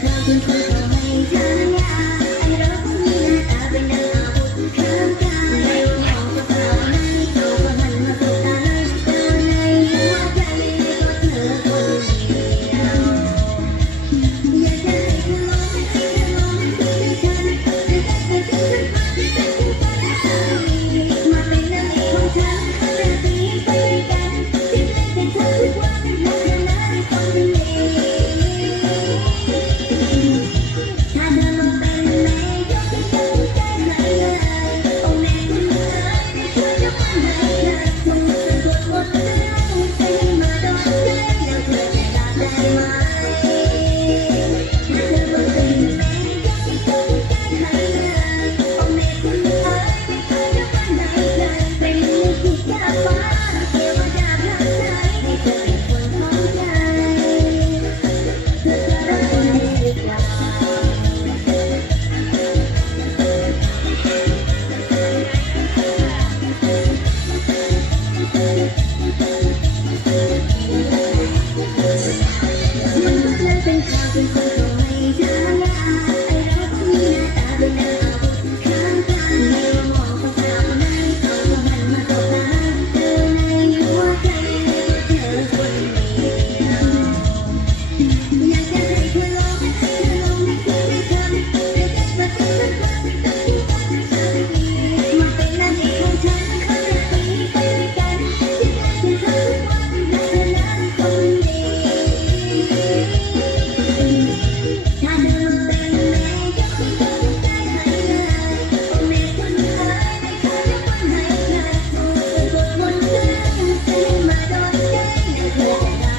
Captain Creek.